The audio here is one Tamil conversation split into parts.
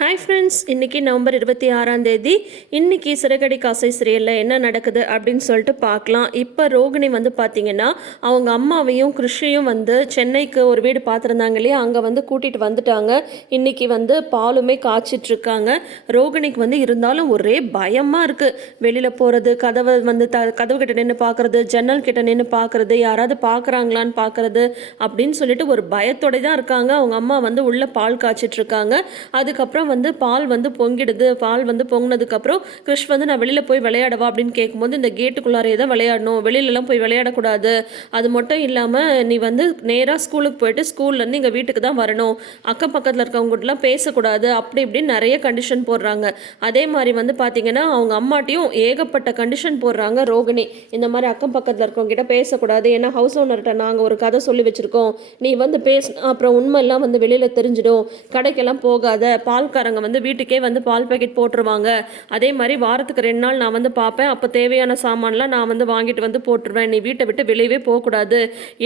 ஹாய் ஃப்ரெண்ட்ஸ் இன்றைக்கி நவம்பர் இருபத்தி ஆறாம் தேதி. இன்றைக்கி சிறகடி காசை சிறையில் என்ன நடக்குது அப்படின்னு சொல்லிட்டு பார்க்கலாம். இப்போ ரோகிணி வந்து பார்த்தீங்கன்னா அவங்க அம்மாவையும் கிருஷியும் வந்து சென்னைக்கு ஒரு வீடு பார்த்துருந்தாங்க இல்லையா? அங்கே வந்து கூட்டிகிட்டு வந்துட்டாங்க. இன்றைக்கி வந்து பாலுமே காய்ச்சிட்ருக்காங்க. ரோகிணிக்கு வந்து இருந்தாலும் ஒரே பயமாக இருக்குது வெளியில் போகிறது கதவை வந்து த கதவு கிட்ட நின்று பார்க்குறது ஜன்னல் கிட்ட நின்று பார்க்குறது யாராவது பார்க்குறாங்களான்னு பார்க்குறது அப்படின்னு சொல்லிட்டு ஒரு பயத்தோடு தான் இருக்காங்க. அவங்க அம்மா வந்து உள்ளே பால் காய்ச்சிட்ருக்காங்க. அதுக்கப்புறம் வந்து பால் வந்து பொங்கிடுது. பால் வந்து பொங்கினதுக்கப்புறம் கிருஷ் வந்து நான் வெளியில் போய் விளையாடவா? அப்படின்னு கேட்கும்போது இந்த கேட்டுக்குள்ளாரே தான் விளையாடணும். வெளியிலலாம் போய் விளையாடக்கூடாது. அது மட்டும் இல்லாமல் நீ வந்து நேராக ஸ்கூலுக்கு போயிட்டு ஸ்கூல்லேருந்து எங்கள் வீட்டுக்கு தான் வரணும். அக்கம் பக்கத்தில் இருக்கவங்ககிட்டலாம் பேசக்கூடாது. அப்படி இப்படின்னு நிறைய கண்டிஷன் போடுறாங்க. அதே மாதிரி வந்து பார்த்தீங்கன்னா அவங்க அம்மாட்டையும் ஏகப்பட்ட கண்டிஷன் போடுறாங்க ரோகிணி. இந்த மாதிரி அக்கம் பக்கத்தில் இருக்கவங்ககிட்ட பேசக்கூடாது. ஏன்னா ஹவுஸ் ஓனர்கிட்ட நாங்கள் ஒரு கதை சொல்லி வச்சுருக்கோம். நீ வந்து பேச அப்புறம் உண்மையெல்லாம் வந்து வெளியில் தெரிஞ்சிடும். கடைக்கெல்லாம் போகாத. பால் பால்காரங்க வந்து வீட்டுக்கே வந்து பால் பாக்கெட் போட்டுருவாங்க. அதே மாதிரி வாரத்துக்கு ரெண்டு நாள் நான் வந்து பார்ப்பேன் அப்போ தேவையான சாமான்லாம் நான் வந்து வாங்கிட்டு வந்து போட்டுருவேன். நீ வீட்டை விட்டு வெளியவே போகக்கூடாது.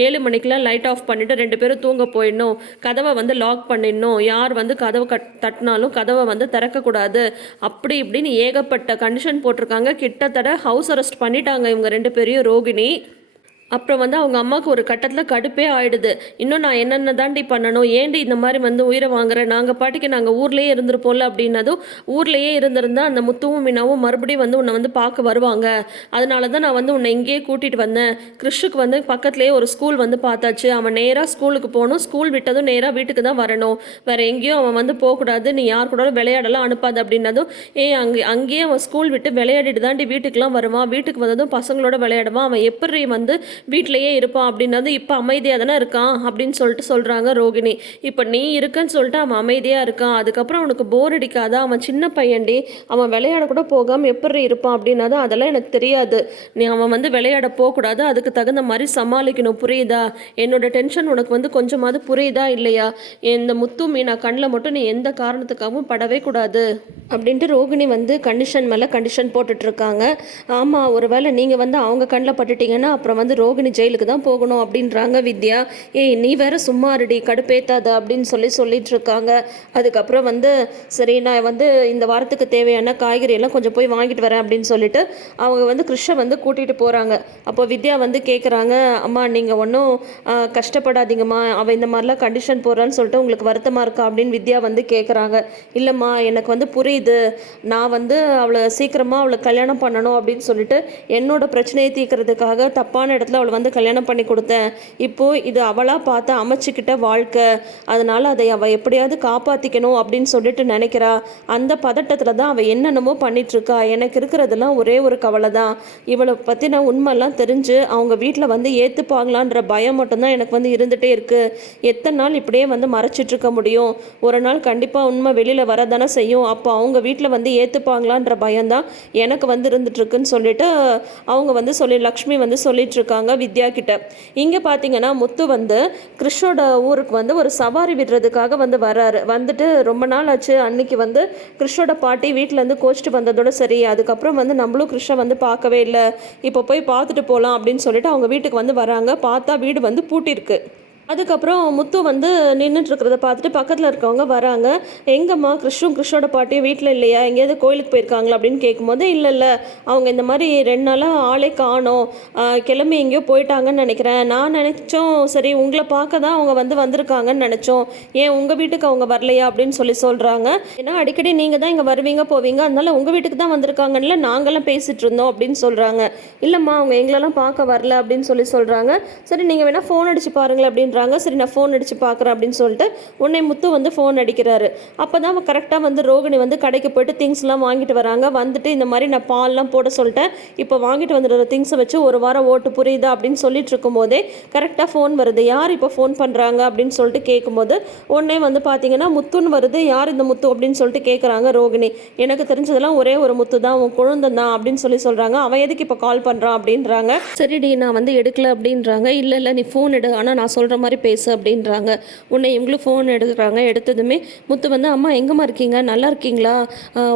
ஏழு மணிக்கெலாம் லைட் ஆஃப் பண்ணிவிட்டு ரெண்டு பேரும் தூங்க போயிடணும். கதவை வந்து லாக் பண்ணிடணும். யார் வந்து கதவை கட் தட்டினாலும் கதவை வந்து திறக்கக்கூடாது. அப்படி இப்படின்னு ஏகப்பட்ட கண்டிஷன் போட்டிருக்காங்க. கிட்டத்தட்ட ஹவுஸ் அரெஸ்ட் பண்ணிட்டாங்க இவங்க ரெண்டு பேரையும் ரோகிணி. அப்புறம் வந்து அவங்க அம்மாவுக்கு ஒரு கட்டத்தில் கடுப்பே ஆயிடுது. இன்னும் நான் என்னென்ன தாண்டி பண்ணணும்? ஏண்டி இந்த மாதிரி வந்து உயிரை வாங்குறேன் நாங்கள் பாட்டுக்கு நாங்கள் ஊர்லேயே இருந்திருப்போம்ல அப்படின்னதும் ஊர்லேயே இருந்திருந்தால் அந்த முத்துவும் மீனாவும் மறுபடியும் வந்து உன்னை வந்து பார்க்க வருவாங்க. அதனால தான் நான் வந்து உன்னை இங்கேயே கூட்டிகிட்டு வந்தேன். கிறிஷுக்கு வந்து பக்கத்துலேயே ஒரு ஸ்கூல் வந்து பார்த்தாச்சு. அவன் நேராக ஸ்கூலுக்கு போகணும். ஸ்கூல் விட்டதும் நேராக வீட்டுக்கு தான் வரணும். வேறு எங்கேயும் அவன் வந்து போகக்கூடாது நீ யார் கூட விளையாடலாம் அனுப்பாது அப்படின்னதும் ஏ அங்கே அங்கேயே அவன் ஸ்கூல் விட்டு விளையாடிட்டு தாண்டி வீட்டுக்குலாம் வருவான். வீட்டுக்கு வந்ததும் பசங்களோட விளையாடுவான். அவன் எப்படி வந்து வீட்டிலேயே இருப்பான் அப்படின்னது இப்போ அமைதியாக தானே இருக்கான்? அப்படின்னு சொல்லிட்டு சொல்கிறாங்க ரோகிணி. இப்போ நீ இருக்கன்னு சொல்லிட்டு அவன் அமைதியாக இருக்கான். அதுக்கப்புறம் அவனுக்கு போர் அடிக்காதா அவன் சின்ன பையன்டி அவன் விளையாட கூட போகாமல் எப்படி இருப்பான்? அப்படின்னதும் அதெல்லாம் எனக்கு தெரியாது. நீ அவன் வந்து விளையாட போகக்கூடாது. அதுக்கு தகுந்த மாதிரி சமாளிக்கணும். புரியுதா? என்னோட டென்ஷன் உனக்கு வந்து கொஞ்சமாவது புரியுதா இல்லையா? இந்த முத்து மீனா கண்ணில் மட்டும் நீ எந்த காரணத்துக்காகவும் படவே கூடாது. அப்படின்ட்டு ரோகிணி வந்து கண்டிஷன் மேலே கண்டிஷன் போட்டுட்ருக்காங்க ஆமாம் ஒருவேளை நீங்கள் வந்து அவங்க கண்ணில் பட்டுட்டீங்கன்னா அப்புறம் வந்து ரோகிணி ஜெயிலுக்கு தான் போகணும் அப்படின்றாங்க வித்யா. ஏய் நீ வேற சும்மா இருடி கடுப்பேத்தாத அப்படின்னு சொல்லி சொல்லிட்டு இருக்காங்க. அதுக்கப்புறம் வந்து சரி நான் வந்து இந்த வாரத்துக்கு தேவையான காய்கறி எல்லாம் கொஞ்சம் போய் வாங்கிட்டு வரேன் அப்படின்னு சொல்லிட்டு அவங்க வந்து கிருஷ்ண வந்து கூட்டிகிட்டு போகிறாங்க அப்போ வித்யா வந்து கேட்குறாங்க அம்மா நீங்கள் ஒன்றும் கஷ்டப்படாதீங்கம்மா. அவள் இந்த மாதிரிலாம் கண்டிஷன் போடுறான்னு சொல்லிட்டு உங்களுக்கு வருத்தமாக இருக்கா? அப்படின்னு வித்யா வந்து கேட்குறாங்க இல்லைம்மா எனக்கு வந்து புரியுது. நான் வந்து அவளை சீக்கிரமாக அவளை கல்யாணம் பண்ணணும் அப்படின்னு சொல்லிட்டு என்னோட பிரச்சனையை தீர்க்கறதுக்காக தப்பான இடத்துல அவளை வந்து கல்யாணம் பண்ணி கொடுத்தேன். இப்போது இது அவளாக பார்த்து அமைச்சுக்கிட்ட வாழ்க்கை. அதனால் அதை அவள் எப்படியாவது காப்பாற்றிக்கணும் அப்படின்னு சொல்லிட்டு நினைக்கிறா. அந்த பதட்டத்தில் தான் அவள் என்னென்னமோ பண்ணிகிட்ருக்கா எனக்கு இருக்கிறதெல்லாம் ஒரே ஒரு கவலை தான் இவளை பற்றின உண்மைலாம் தெரிஞ்சு அவங்க வீட்டில் வந்து ஏற்றுப்பாங்களான்ற பயம் மட்டும்தான் எனக்கு வந்து இருந்துகிட்டே இருக்குது எத்தனை நாள் இப்படியே வந்து மறைச்சிட்ருக்க முடியும்? ஒரு நாள் கண்டிப்பாக உண்மை வெளியில் வரதானே செய்யும். அப்போ அவங்க வீட்டில் வந்து ஏற்றுப்பாங்களான்ற பயம்தான் எனக்கு வந்து இருந்துட்டுருக்குன்னு சொல்லிட்டு அவங்க வந்து சொல்லி லக்ஷ்மி வந்து சொல்லிட்டு இருக்காங்க வித்யா கிட்ட. இங்கே பார்த்தீங்கன்னா முத்து வந்து கிருஷ்ணோட ஊருக்கு வந்து ஒரு சவாரி விடுறதுக்காக வந்து வராரு. வந்துட்டு ரொம்ப நாள் ஆச்சு அன்னைக்கு வந்து கிருஷ்ணோட பாட்டி வீட்டிலேருந்து கோச்சிட்டு வந்ததோட சரி அதுக்கப்புறம் வந்து நம்மளும் கிருஷ்ண வந்து பார்க்கவே இல்லை. இப்போ போய் பார்த்துட்டு போகலாம் அப்படின்னு சொல்லிட்டு அவங்க வீட்டுக்கு வந்து வராங்க. பார்த்தா வீடு வந்து பூட்டியிருக்கு. அதுக்கப்புறம் முத்து வந்து நின்றுட்டு இருக்கிறத பார்த்துட்டு பக்கத்தில் இருக்கவங்க வராங்க. எங்கம்மா கிருஷ்ணும் கிருஷ்ணோட பாட்டியும் வீட்டில் இல்லையா? எங்கேயாவது கோயிலுக்கு போயிருக்காங்களா அப்படின்னு கேட்கும்போது இல்லை இல்லை. அவங்க இந்த மாதிரி ரெண்டு நாளாக ஆளே காணோம். கிளம்பி எங்கேயோ போயிட்டாங்கன்னு நினைக்கிறேன். நான் நினச்சோம் சரி உங்களை பார்க்க தான் அவங்க வந்து வந்திருக்காங்கன்னு நினச்சோம். ஏன் உங்கள் வீட்டுக்கு அவங்க வரலையா? அப்படின்னு சொல்லி சொல்கிறாங்க ஏன்னா அடிக்கடி நீங்கள் தான் இங்கே வருவீங்க போவீங்க. அதனால உங்கள் வீட்டுக்கு தான் வந்திருக்காங்கன்னு நாங்களாம் பேசிகிட்டு இருந்தோம் அப்படின்னு சொல்கிறாங்க இல்லைம்மா அவங்க எங்களெல்லாம் பார்க்க வரல அப்படின்னு சொல்லி சொல்கிறாங்க சரி நீங்கள் வேணால் ஃபோன் அடிச்சு பாருங்களேன் அப்படின்றாங்க சரி நான் ஃபோன் அடித்து பார்க்குறேன் அப்படின்னு சொல்லிட்டு உன்னை முத்து வந்து ஃபோன் அடிக்கிறாரு. அப்போ தான் கரெக்டாக வந்து ரோகிணி வந்து கடைக்கு போயிட்டு திங்ஸ்லாம் வாங்கிட்டு வராங்க. வந்துட்டு இந்த மாதிரி நான் பால்லாம் போட சொல்லிட்டேன். இப்போ வாங்கிட்டு வந்துடுற திங்ஸை வச்சு ஒரு வாரம் ஓட்டு புரியுதா அப்படின்னு சொல்லிட்டு இருக்கும்போதே கரெக்டாக ஃபோன் வருது. யார் இப்போ ஃபோன் பண்ணுறாங்க அப்படின்னு சொல்லிட்டு கேட்கும்போது உடனே வந்து பார்த்தீங்கன்னா முத்துன்னு வருது. யார் இந்த முத்து அப்படின்னு சொல்லிட்டு கேட்குறாங்க ரோகிணி. எனக்கு தெரிஞ்சதெல்லாம் ஒரே ஒரு முத்து தான் உன் குழந்தை தான் அப்படின்னு சொல்லி சொல்கிறாங்க அவன் எதுக்கு இப்போ கால் பண்ணுறான் அப்படின்றாங்க. சரிடி நான் வந்து எடுக்கல அப்படின்றாங்க. இல்லை இல்லை நீ ஃபோன் எடு. ஆனால் நான் சொல்கிற மாதிரி பேசு அப்படின்றாங்க. உன்னை இவங்களும் ஃபோன் எடுக்கிறாங்க. எடுத்ததுமே முத்து வந்து அம்மா எங்கம்மா இருக்கீங்க? நல்லா இருக்கீங்களா?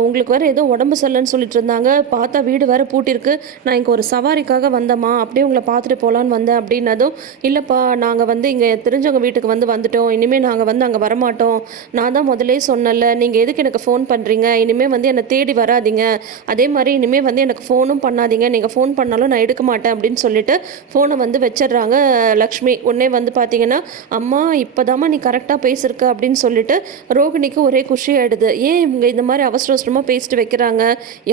உங்களுக்கு வேறு ஏதோ உடம்பு சரியில்லைன்னு சொல்லிட்டு இருந்தாங்க. பார்த்தா வீடு வேறு பூட்டிருக்கு நான் இங்கே ஒரு சவாரிக்காக வந்தேம்மா. அப்படியே உங்களை பார்த்துட்டு போகலான்னு வந்தேன். அப்படின்னதும் இல்லைப்பா நாங்கள் வந்து இங்கே தெரிஞ்சவங்க வீட்டுக்கு வந்து வந்துட்டோம். இனிமேல் நாங்கள் வந்து அங்கே வரமாட்டோம். நான் தான் முதலே சொன்னல நீங்கள் எதுக்கு எனக்கு ஃபோன் பண்ணுறீங்க இனிமேல் வந்து என்னை தேடி வராதீங்க. அதே மாதிரி இனிமேல் வந்து எனக்கு ஃபோனும் பண்ணாதீங்க. நீங்கள் ஃபோன் பண்ணாலும் நான் எடுக்க மாட்டேன். அப்படின்னு சொல்லிட்டு ஃபோனை வந்து வச்சிடுறாங்க லக்ஷ்மி. உடனே வந்து பார்த்தீங்கன்னா அம்மா இப்போதாம்மா நீ கரெக்டாக பேசியிருக்க அப்படின்னு சொல்லிட்டு ரோகிணிக்கு ஒரே குஷி ஆயிடுது ஏன் இவங்க இந்த மாதிரி அவசர அவசரமாக பேசிட்டு வைக்கிறாங்க?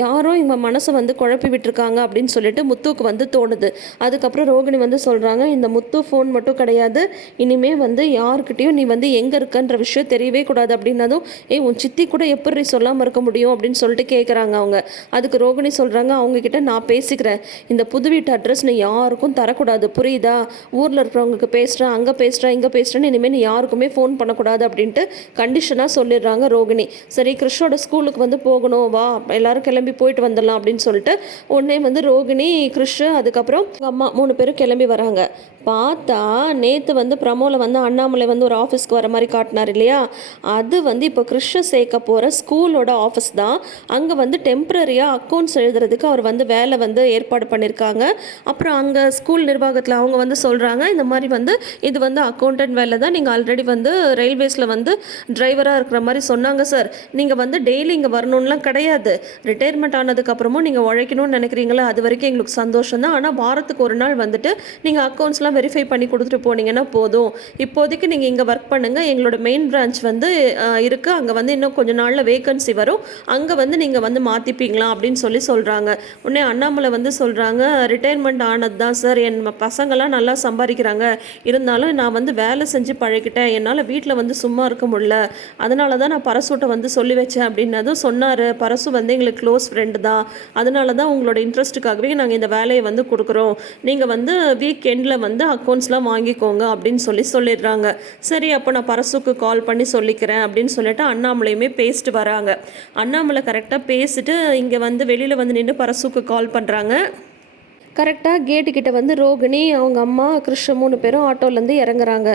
யாரோ இவங்க மனசை வந்து குழப்பி விட்டுருக்காங்க அப்படின்னு சொல்லிட்டு முத்துவுக்கு வந்து தோணுது. அதுக்கப்புறம் ரோகிணி வந்து சொல்கிறாங்க இந்த முத்து ஃபோன் மட்டும் கிடையாது. இனிமே வந்து யாருக்கிட்டேயும் நீ வந்து எங்கே இருக்கன்ற விஷயம் தெரியவே கூடாது அப்படின்னதும் ஏ உன் சித்தி கூட எப்படி சொல்லாமல் இருக்க முடியும்? அப்படின்னு சொல்லிட்டு கேட்குறாங்க அவங்க. அதுக்கு ரோகிணி சொல்கிறாங்க அவங்கக்கிட்ட நான் பேசிக்கிறேன். இந்த புது வீட்டு அட்ரஸ் நீ யாருக்கும் தரக்கூடாது. புரியுதா? ஊரில் இருக்கிறவங்களுக்கு பேசுகிறேன் அங்கே பேசுகிறேன் இங்கே பேசுகிறேன்னு இனிமேல் நீ யாருக்குமே ஃபோன் பண்ணக்கூடாது அப்படின்ட்டு கண்டிஷனாக சொல்லிடுறாங்க ரோகிணி. சரி கிருஷ்ணோட ஸ்கூலுக்கு வந்து போகணும் வா எல்லாரும் கிளம்பி போயிட்டு வந்துடலாம் அப்படின்னு சொல்லிட்டு உடனே வந்து ரோகிணி கிருஷ் அதுக்கப்புறம் அம்மா மூணு பேரும் கிளம்பி வராங்க. பார்த்தா நேற்று வந்து பிரமோல வந்து அண்ணாமலை வந்து ஒரு ஆஃபீஸ்க்கு வர மாதிரி காட்டினார் இல்லையா? அது வந்து இப்போ கிருஷ்ண சேர்க்க போகிற ஸ்கூலோட ஆஃபீஸ் தான். அங்கே வந்து டெம்ப்ரரியாக அக்கௌண்ட்ஸ் எழுதுறதுக்கு அவர் வந்து வேலை வந்து ஏற்பாடு பண்ணியிருக்காங்க அப்புறம் அங்கே ஸ்கூல் நிர்வாகத்தில் அவங்க வந்து சொல்கிறாங்க இந்த மாதிரி வந்து இது வந்து அக்கௌண்டன்ட் வேலை தான். நீங்கள் ஆல்ரெடி வந்து ரயில்வேஸில் வந்து டிரைவராக இருக்கிற மாதிரி சொன்னாங்க சார் நீங்கள் வந்து டெய்லி இங்கே வரணும்லாம் கிடையாது. ரிட்டையர்மெண்ட் ஆனதுக்கப்புறமும் நீங்கள் உழைக்கணும்னு நினைக்கிறீங்களா? அது வரைக்கும் எங்களுக்கு சந்தோஷம் தான் ஆனால் வாரத்துக்கு ஒரு நாள் வந்துட்டு நீங்கள் அக்கௌண்ட்ஸ்லாம் வெரிஃபை பண்ணி கொடுத்துட்டு போனீங்கன்னா போதும். இப்போதைக்கு நீங்கள் இங்கே ஒர்க் பண்ணுங்கள் எங்களோட மெயின் பிரான்ச் வந்து இருக்குது அங்கே வந்து இன்னும் கொஞ்ச நாளில் வேகன்சி வரும். அங்கே வந்து நீங்கள் வந்து மாற்றிப்பீங்களா அப்படின்னு சொல்லி சொல்கிறாங்க உடனே அண்ணாமலை வந்து சொல்கிறாங்க ரிட்டையர்மெண்ட் ஆனது தான் சார் என் ம- பசங்களாம் நல்லா சம்பாதிக்கிறாங்க. இருந்தாலும் நான் வந்து வேலை செஞ்சு பழகிட்டேன். என்னால் வீட்டில் வந்து சும்மா இருக்க முடியல. அதனால தான் நான் பரசுட்ட வந்து சொல்லி வச்சேன். அப்படின்னதும் சொன்னார். பரசு வந்து எங்களுக்கு க்ளோஸ் ஃப்ரெண்டு தான். அதனால தான் உங்களோட இன்ட்ரெஸ்ட்டுக்காகவே நாங்கள் இந்த வேலையை வந்து கொடுக்குறோம். நீங்கள் வந்து வீக் எண்டில் அக்கௌண்ட்ஸ்லாம் வாங்கிக்கோங்க அப்படின்னு சொல்லி சொல்லிடுறாங்க. சரி அப்போ நான் பரசுக்கு கால் பண்ணி சொல்லிக்கிறேன் அப்படின்னு சொல்லிட்டு அண்ணாமலையுமே பேசிட்டு வராங்க. அண்ணாமலை கரெக்டாக பேசிட்டு இங்கே வந்து வெளியில் வந்து நின்று பரசுக்கு கால் பண்ணுறாங்க கரெக்டாக கேட்டுக்கிட்ட வந்து ரோகிணி அவங்க அம்மா கிருஷ்ண மூணு பேரும் ஆட்டோலேருந்து இறங்குறாங்க.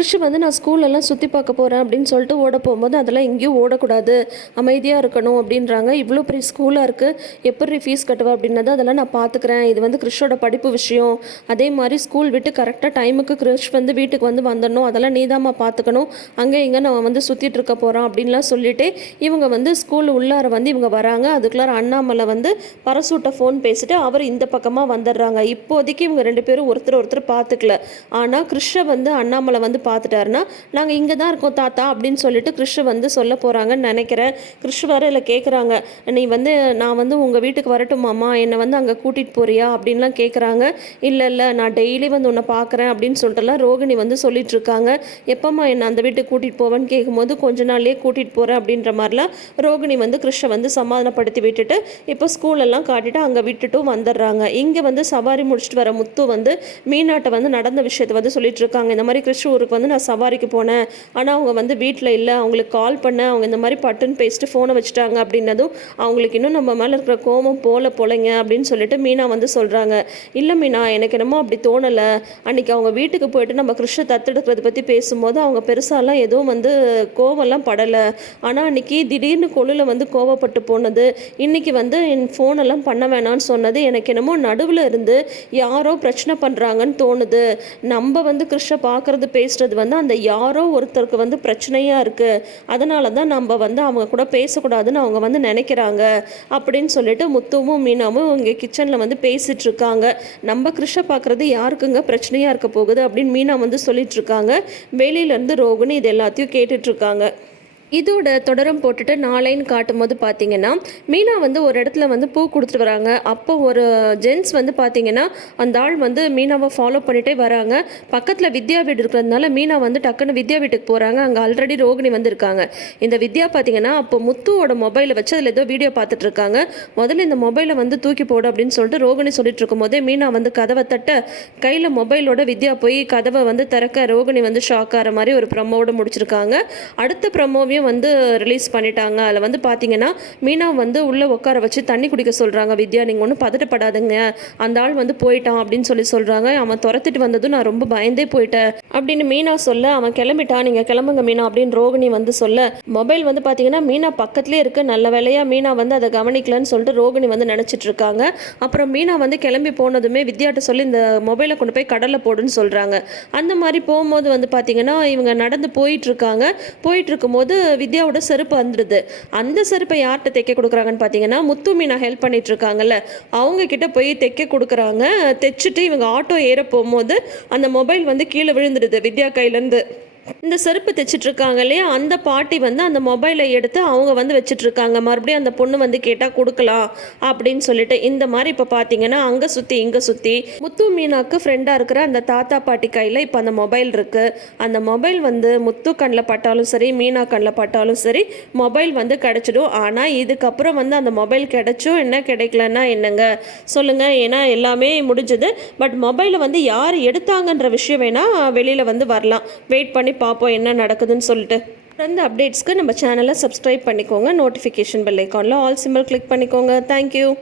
ரிஷி வந்து நான் ஸ்கூலெல்லாம் சுற்றி பார்க்க போகிறேன் அப்படின்னு சொல்லிட்டு ஓட போகும்போது அதெல்லாம் எங்கேயும் ஓடக்கூடாது. அமைதியாக இருக்கணும் அப்படின்றாங்க. இவ்வளோ பெரிய ஸ்கூலாக இருக்குது எப்படி ஃபீஸ் கட்டுவா? அப்படின்னது அதெல்லாம் நான் பார்த்துக்கிறேன். இது வந்து கிறிஷோட படிப்பு விஷயம். அதே மாதிரி ஸ்கூல் விட்டு கரெக்டாக டைமுக்கு கிறிஷ் வந்து வீட்டுக்கு வந்து வந்துடணும். அதெல்லாம் நீதாம்மா பார்த்துக்கணும். அங்கே இங்கே நான் வந்து சுற்றிட்டு இருக்க போகிறோம் அப்படின்லாம் சொல்லிட்டு இவங்க வந்து ஸ்கூல் உள்ளார வந்து இவங்க வராங்க. அதுக்குள்ளார அண்ணாமலை வந்து பரசூட்டை ஃபோன் பேசிட்டு அவர் இந்த பக்கமாக வந்துடுறாங்க. இப்போதைக்கு இவங்க ரெண்டு பேரும் ஒருத்தர் ஒருத்தர் பார்த்துக்கல. ஆனால் கிறிஷை வந்து அண்ணாமலை வந்து பார்த்துட்டாருன்னா நாங்கள் இங்கே தான் இருக்கோம் தாத்தா அப்படின்னு சொல்லிட்டு கிருஷ்ண வந்து சொல்ல போகிறாங்கன்னு நினைக்கிறேன். கிருஷ் வர இல்லை கேட்குறாங்க நீ வந்து நான் வந்து உங்கள் வீட்டுக்கு வரட்டும் மாமா என்னை வந்து அங்கே கூட்டிகிட்டு போறியா? அப்படின்லாம் கேட்குறாங்க இல்லை இல்லை நான் டெய்லி வந்து உன்னை பார்க்குறேன் அப்படின்னு சொல்லிட்டுலாம் ரோகிணி வந்து சொல்லிட்டு இருக்காங்க. எப்பம்மா என்னை அந்த வீட்டுக்கு கூட்டிகிட்டு போவேன்னு கேட்கும்போது கொஞ்ச நாள்லேயே கூட்டிகிட்டு போகிறேன் அப்படின்ற மாதிரிலாம் ரோகிணி வந்து கிருஷ்ண வந்து சமாதானப்படுத்தி விட்டுட்டு இப்போ ஸ்கூலெல்லாம் காட்டிட்டு அங்கே விட்டுட்டும் வந்துடுறாங்க. இங்கே வந்து சவாரி முடிச்சுட்டு வர முத்து வந்து மீனாட்டை வந்து நடந்த விஷயத்தை வந்து சொல்லிட்டு இருக்காங்க. இந்த மாதிரி கிருஷ்ண ஊருக்கு வந்து நான் சவாரிக்கு போனேன். ஆனால் அவங்க வந்து வீட்டில் இல்லை. அவங்களுக்கு கால் பண்ணேன். அவங்க இந்த மாதிரி பட்டுன்னு பேசிட்டு ஃபோனை வச்சுட்டாங்க அப்படின்னதும் அவங்களுக்கு இன்னும் நம்ம மேலே இருக்கிற கோபம் போல போலைங்க அப்படின்னு சொல்லிட்டு மீனா வந்து சொல்கிறாங்க இல்லை மீனா எனக்கு என்னமோ அப்படி தோணலை. அன்னைக்கு அவங்க வீட்டுக்கு போயிட்டு நம்ம கிருஷ்ண தத்தெடுக்கிறத பற்றி பேசும்போது அவங்க பெருசாலாம் எதுவும் வந்து கோவம்லாம் படலை. ஆனால் அன்னைக்கு திடீர்னு கொழுல வந்து கோவப்பட்டு போனது. இன்னைக்கு வந்து என் ஃபோனெல்லாம் பண்ண வேணாம்னு சொன்னது. எனக்கு என்னமோ நடுவில் இருந்து யாரோ பிரச்சனை பண்ணுறாங்கன்னு தோணுது. நம்ம வந்து கிருஷ்ண பார்க்கறது பேசுறது வந்து அந்த யாரோ ஒருத்தருக்கு வந்து பிரச்சனையாக இருக்குது அதனால தான் நம்ம வந்து அவங்க கூட பேசக்கூடாதுன்னு அவங்க வந்து நினைக்கிறாங்க. அப்படின்னு சொல்லிட்டு முத்துவும் மீனாவும் இங்கே கிச்சனில் வந்து பேசிகிட்ருக்காங்க இருக்காங்க நம்ம கிருஷ்ண பார்க்குறது யாருக்குங்க பிரச்சனையாக இருக்க போகுது அப்படின்னு மீனா வந்து சொல்லிட்டு இருக்காங்க வெளியிலேருந்து ரோகிணி இது எல்லாத்தையும் கேட்டுட்ருக்காங்க. இதோட தொடரம் போட்டுட்டு நாளைன்னு காட்டும்போது பார்த்தீங்கன்னா மீனா வந்து ஒரு இடத்துல வந்து பூ கொடுத்துட்டு வராங்க. அப்போ ஒரு ஜென்ஸ் வந்து பார்த்தீங்கன்னா அந்த ஆள் வந்து மீனாவை ஃபாலோ பண்ணிட்டே வராங்க. பக்கத்தில் வித்யா வீடு இருக்கிறதுனால மீனா வந்து டக்குன்னு வித்யா வீட்டுக்கு போகிறாங்க அங்கே ஆல்ரெடி ரோகிணி வந்திருக்காங்க. இந்த வித்யா பார்த்தீங்கன்னா அப்போ முத்துவோட மொபைலை வச்சு அதில் ஏதோ வீடியோ பார்த்துட்டு இருக்காங்க. முதல்ல இந்த மொபைலை வந்து தூக்கி போடு அப்படின்னு சொல்லிட்டு ரோகிணி சொல்லிட்டு இருக்கும்போதே மீனா வந்து கதவை தட்ட கையில் மொபைலோட வித்யா போய் கதவை வந்து திறக்க ரோகிணி வந்து ஷாக் ஆகிற மாதிரி ஒரு ப்ரமோவோட முடிச்சிருக்காங்க. அடுத்த ப்ரமோவையும் வந்து ரிலீஸ் பண்ணிட்டாங்க. அதில் வந்து பார்த்தீங்கன்னா மீனா வந்து உள்ளே உட்கார வச்சு தண்ணி குடிக்க சொல்கிறாங்க வித்யா. நீங்கள் ஒன்றும் பதட்டப்படாதுங்க. அந்த ஆள் வந்து போயிட்டான் அப்படின்னு சொல்லி சொல்கிறாங்க அவன் துரத்துட்டு வந்ததும் நான் ரொம்ப பயந்தே போயிட்டேன் அப்படின்னு மீனா சொல்ல அவன் கிளம்பிட்டான். நீங்கள் கிளம்புங்க மீனா அப்படின்னு ரோகிணி வந்து சொல்ல. மொபைல் வந்து பார்த்தீங்கன்னா மீனா பக்கத்துலேயே இருக்குது நல்ல வேலையாக மீனா வந்து அதை கவனிக்கலன்னு சொல்லிட்டு ரோகிணி வந்து நினச்சிட்டு இருக்காங்க. அப்புறம் மீனா வந்து கிளம்பி போனதுமே வித்யாட்ட சொல்லி இந்த மொபைலை கொண்டு போய் கடலில் போடுன்னு சொல்கிறாங்க அந்த மாதிரி போகும்போது வந்து பார்த்தீங்கன்னா இவங்க நடந்து போயிட்டு இருக்காங்க. போயிட்டு இருக்கும்போது வித்யாவோட செருப்பு வந்துடுது. அந்த செருப்பை யார்கிட்ட தைக்க கொடுக்குறாங்கன்னு பார்த்தீங்கன்னா முத்து மீனா ஹெல்ப் பண்ணிட்டு இருக்காங்கல்ல. அவங்க கிட்ட போய் தைக்க கொடுக்குறாங்க. தைச்சிட்டு இவங்க ஆட்டோ ஏற போகும்போது அந்த மொபைல் வந்து கீழே விழுந்துடுது வித்யா கையிலேருந்து. இந்த செருப்பு தைச்சிட்டு இருக்காங்க இல்லையா? அந்த பாட்டி வந்து அந்த மொபைலை எடுத்து அவங்க வந்து வச்சிட்ருக்காங்க. மறுபடியும் அந்த பொண்ணு வந்து கேட்டால் கொடுக்கலாம் அப்படின்னு சொல்லிட்டு இந்த மாதிரி இப்போ பார்த்தீங்கன்னா அங்கே சுற்றி இங்கே சுற்றி முத்து மீனாக்கு ஃப்ரெண்டாக இருக்கிற அந்த தாத்தா பாட்டி கையில் இப்போ அந்த மொபைல் இருக்குது அந்த மொபைல் வந்து முத்து கண்ணில் பட்டாலும் சரி மீனா கண்ணில் பட்டாலும் சரி மொபைல் வந்து கிடச்சிடும். ஆனால் இதுக்கப்புறம் வந்து அந்த மொபைல் கிடைச்சும் என்ன கிடைக்கலன்னா என்னங்க? சொல்லுங்கள் ஏன்னா எல்லாமே முடிஞ்சது. பட் மொபைலை வந்து யார் எடுத்தாங்கன்ற விஷயம் வேணால் வெளியில் வந்து வரலாம். வெயிட் பண்ணி பார்ப்போம் என்ன நடக்குதுன்னு சொல்லிட்டு. அந்த அப்டேட்ஸ்க்கு நம்ம சேனலை சப்ஸ்கிரைப் பண்ணிக்கோங்க. நோட்டிஃபிகேஷன் பெல் ஐக்கானில் ஆல் சிம்பிள் கிளிக் பண்ணிக்கோங்க. Thank you